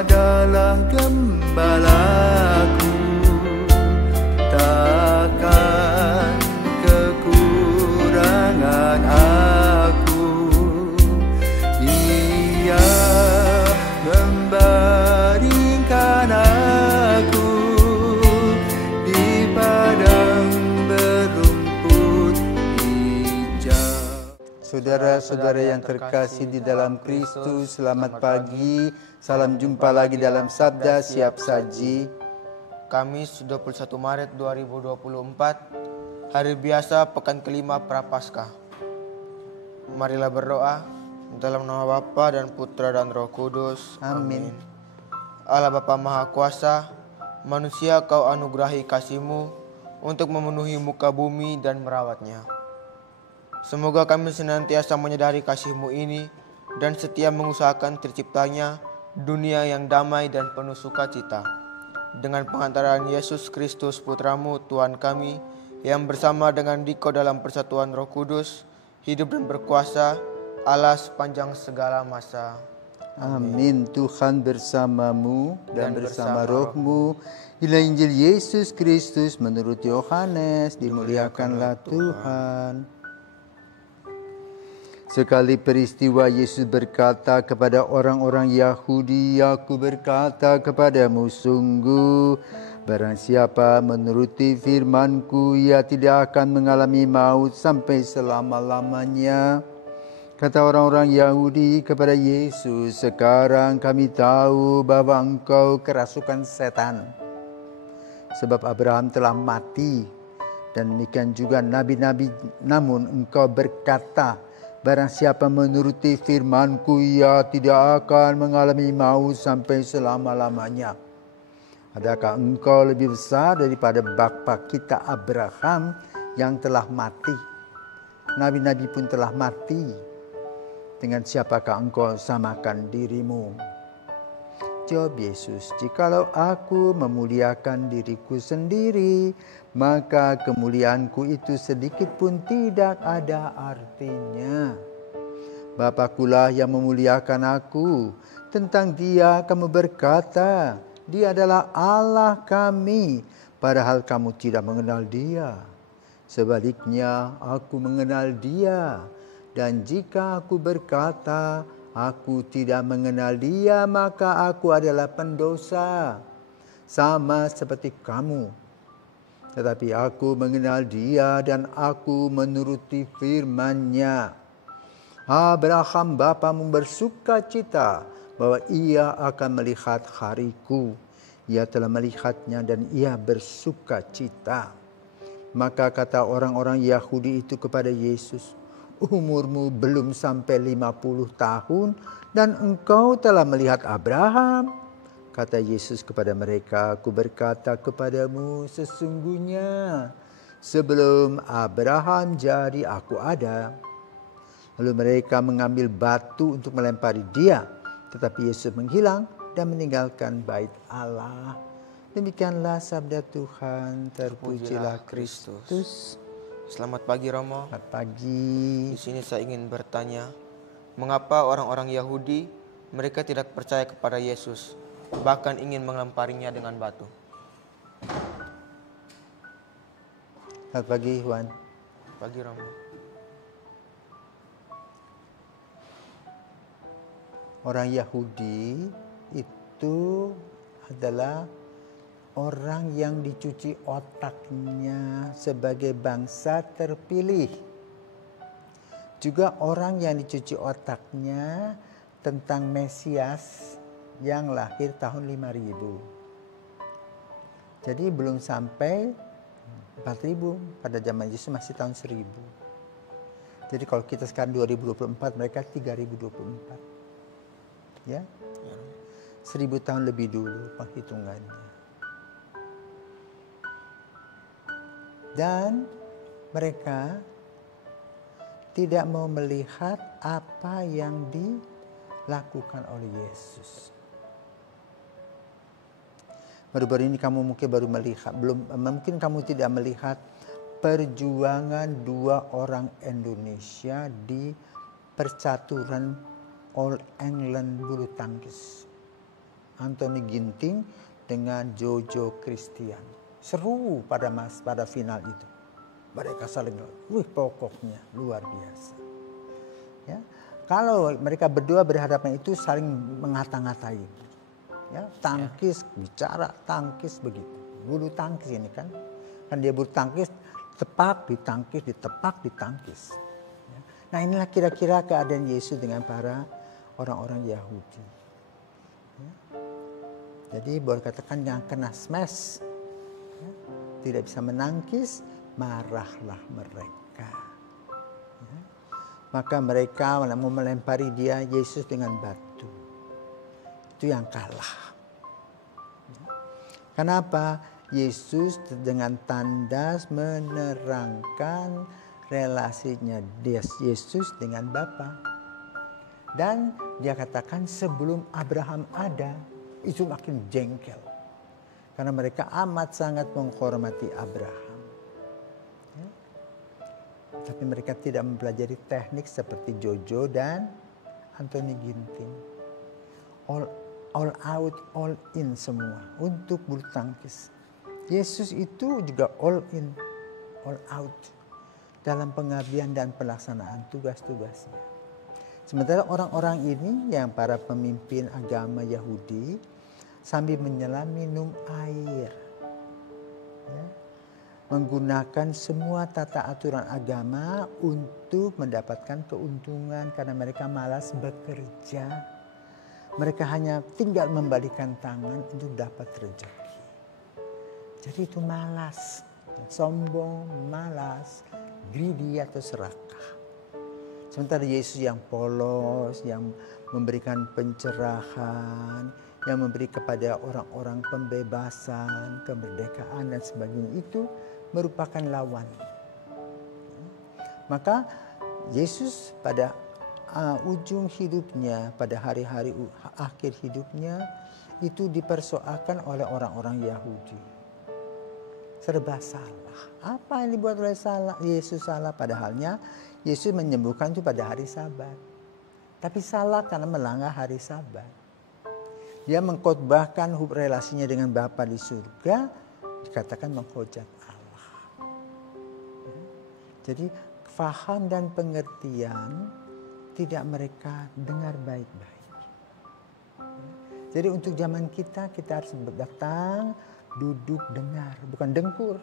adalah gembalaku, takkan kekurangan aku. Ia membaringkan aku di padang berumput hijau. Saudara-saudara yang terkasih di dalam Kristus, selamat pagi. Salam jumpa lagi dalam Sabda Siap Saji. Kamis 21 Maret 2024, hari biasa pekan kelima Prapaskah. Marilah berdoa dalam nama Bapa dan Putra dan Roh Kudus. Amin. Allah Bapa Maha Kuasa, manusia Kau anugerahi kasih-Mu untuk memenuhi muka bumi dan merawatnya. Semoga kami senantiasa menyadari kasih-Mu ini dan setia mengusahakan terciptanya dunia yang damai dan penuh sukacita. Dengan pengantaran Yesus Kristus Putra-Mu, Tuhan kami, yang bersama dengan Dikau dalam persatuan Roh Kudus, hidup dan berkuasa Allah sepanjang segala masa. Amin. Tuhan bersamamu dan bersama rohmu. Inilah Injil Yesus Kristus menurut Yohanes. Dimuliakanlah Tuhan. Sekali peristiwa Yesus berkata kepada orang-orang Yahudi, "Aku berkata kepadamu, sungguh barang siapa menuruti firman-Ku, ia tidak akan mengalami maut sampai selama-lamanya." Kata orang-orang Yahudi kepada Yesus, "Sekarang kami tahu bahwa Engkau kerasukan setan. Sebab Abraham telah mati dan demikian juga nabi-nabi, namun Engkau berkata, barang siapa menuruti firman-Ku, ia tidak akan mengalami maut sampai selama-lamanya. Adakah Engkau lebih besar daripada bapa kita Abraham yang telah mati? Nabi-nabi pun telah mati. Dengan siapakah Engkau samakan dirimu?" Jawab Yesus, "Jikalau aku memuliakan diriku sendiri, maka kemuliaanku itu sedikit pun tidak ada artinya. Bapakulah yang memuliakan aku. Tentang Dia kamu berkata, Dia adalah Allah kami, padahal kamu tidak mengenal Dia. Sebaliknya, aku mengenal Dia. Dan jika aku berkata, aku tidak mengenal Dia, maka aku adalah pendosa, sama seperti kamu. Tetapi aku mengenal Dia dan aku menuruti firman-Nya. Abraham bapamu bersuka cita bahwa ia akan melihat hariku. Ia telah melihatnya dan ia bersuka cita." Maka kata orang-orang Yahudi itu kepada Yesus, "Umurmu belum sampai 50 tahun dan engkau telah melihat Abraham?" Kata Yesus kepada mereka, "Aku berkata kepadamu, sesungguhnya sebelum Abraham jadi, aku ada." Lalu mereka mengambil batu untuk melempari Dia, tetapi Yesus menghilang dan meninggalkan bait Allah. Demikianlah sabda Tuhan. Terpujilah Kristus. Selamat pagi Romo. Selamat pagi. Di sini saya ingin bertanya, mengapa orang-orang Yahudi mereka tidak percaya kepada Yesus, bahkan ingin melemparinya dengan batu? Selamat pagi, Juan. Pagi Romo. Orang Yahudi itu adalah orang yang dicuci otaknya sebagai bangsa terpilih. Juga orang yang dicuci otaknya tentang Mesias yang lahir tahun 5000. Jadi belum sampai 4000, pada zaman Yesus masih tahun 1000. Jadi kalau kita sekarang 2024, mereka 3024. Ya. 1000 tahun lebih dulu penghitungannya. Dan mereka tidak mau melihat apa yang dilakukan oleh Yesus. Baru-baru ini kamu mungkin baru melihat, mungkin kamu tidak melihat perjuangan 2 orang Indonesia di percaturan All England bulu tangkis. Anthony Ginting dengan Jojo Christian. Seru pada final itu. Mereka saling, pokoknya luar biasa. Ya, kalau mereka berdua berhadapan itu saling mengata-ngatain. Ya, tangkis, bicara, tangkis begitu. Bulu tangkis ini kan dia bulu tangkis, tepak, ditangkis, ditepak, ditangkis. Ya. Nah inilah kira-kira keadaan Yesus dengan para orang-orang Yahudi. Ya. Jadi boleh katakan yang kena smash, ya, tidak bisa menangkis, marahlah mereka. Ya. Maka mereka mau melempari dia, Yesus dengan batu. Itu yang kalah. Kenapa? Yesus dengan tandas menerangkan relasinya Yesus dengan Bapa. Dan dia katakan sebelum Abraham ada, itu makin jengkel. Karena mereka amat sangat menghormati Abraham. Ya. Tapi mereka tidak mempelajari teknik seperti Jojo dan Anthony Ginting. All out, all in semua untuk bulu tangkis. Yesus itu juga all in, all out dalam pengabdian dan pelaksanaan tugas-tugasnya. Sementara orang-orang ini yang para pemimpin agama Yahudi sambil menyelam minum air. Ya, menggunakan semua tata aturan agama untuk mendapatkan keuntungan karena mereka malas bekerja. Mereka hanya tinggal membalikan tangan untuk dapat rezeki. Jadi itu malas, sombong, malas, greedy atau serakah. Sementara Yesus yang polos, yang memberikan pencerahan, yang memberi kepada orang-orang pembebasan, kemerdekaan dan sebagainya itu merupakan lawan. Maka Yesus pada ujung hidupnya, pada hari-hari akhir hidupnya itu dipersoalkan oleh orang-orang Yahudi. Serba salah. Apa yang dibuat oleh Yesus salah? Padahalnya Yesus menyembuhkan itu pada hari Sabat. Tapi salah karena melanggar hari Sabat. Dia mengkhotbahkan relasinya dengan Bapa di surga, dikatakan menghujat Allah. Jadi faham dan pengertian tidak mereka dengar baik-baik. Jadi untuk zaman kita harus datang, duduk, dengar, bukan dengkur.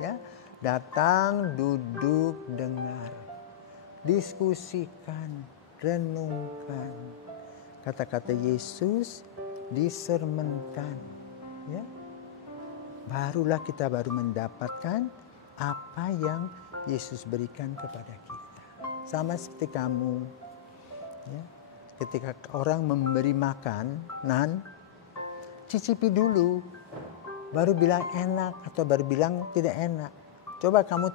Ya, datang, duduk, dengar, diskusikan, renungkan. Kata-kata Yesus disermenkan. Ya, barulah kita mendapatkan apa yang Yesus berikan kepada kita. Sama seperti kamu, ya, ketika orang memberi makan, cicipi dulu, baru bilang enak atau baru bilang tidak enak. Coba kamu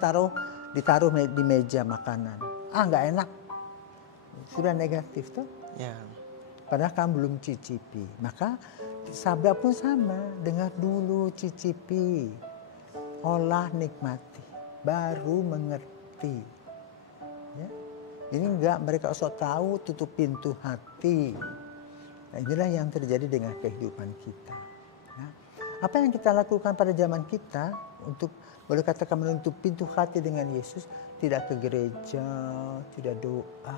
ditaruh di meja makanan, nggak enak, sudah negatif tuh. Ya. Padahal kamu belum cicipi. Maka sabda pun sama, dengar dulu, cicipi, olah, nikmati, baru mengerti. Ya. Ini enggak, mereka sok tahu, tutup pintu hati. Nah, inilah yang terjadi dengan kehidupan kita. Nah, apa yang kita lakukan pada zaman kita untuk boleh katakan menutup pintu hati dengan Yesus? Tidak ke gereja, tidak doa,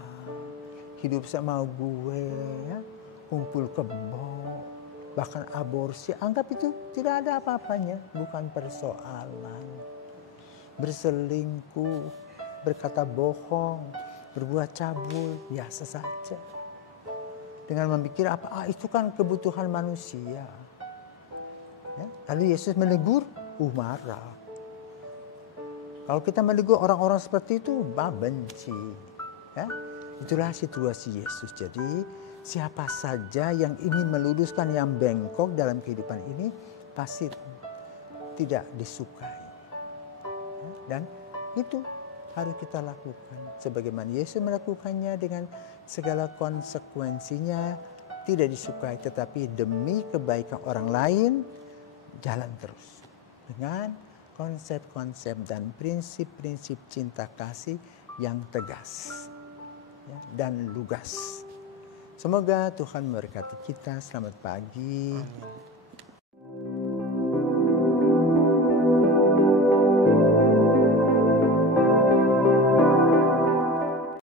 hidup sama gue, ya, kumpul kebo, bahkan aborsi. Anggap itu tidak ada apa-apanya, bukan persoalan. Berselingkuh, berkata bohong, berbuat cabul, biasa saja. Dengan memikir itu kan kebutuhan manusia. Ya, lalu Yesus menegur, marah. Kalau kita menegur orang-orang seperti itu, benci. Ya, itulah situasi Yesus. Jadi siapa saja yang ingin meluruskan yang bengkok dalam kehidupan ini, pasti tidak disukai. Ya, dan itu harus kita lakukan. Sebagaimana Yesus melakukannya dengan segala konsekuensinya, tidak disukai. Tetapi demi kebaikan orang lain, jalan terus. Dengan konsep-konsep dan prinsip-prinsip cinta kasih yang tegas, ya, dan lugas. Semoga Tuhan memberkati kita. Selamat pagi. Amin.